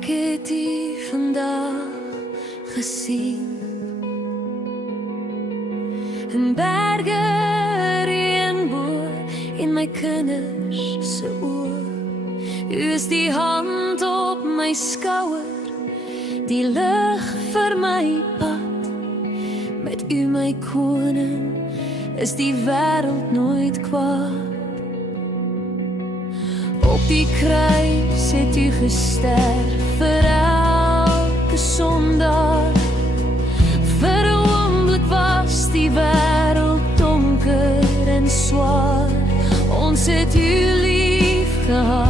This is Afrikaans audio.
Ek het U vandag gesien in berge, reënboog en my kinders se oë. U is die hand op my skouer, die lig vir my pad. Met U my koning is die wêreld nooit kwaad. Op die kruis het U gesterf vir elke sondaar. Vir 'n oomblik was die wêreld donker en swaar. Ons het U lief gehad.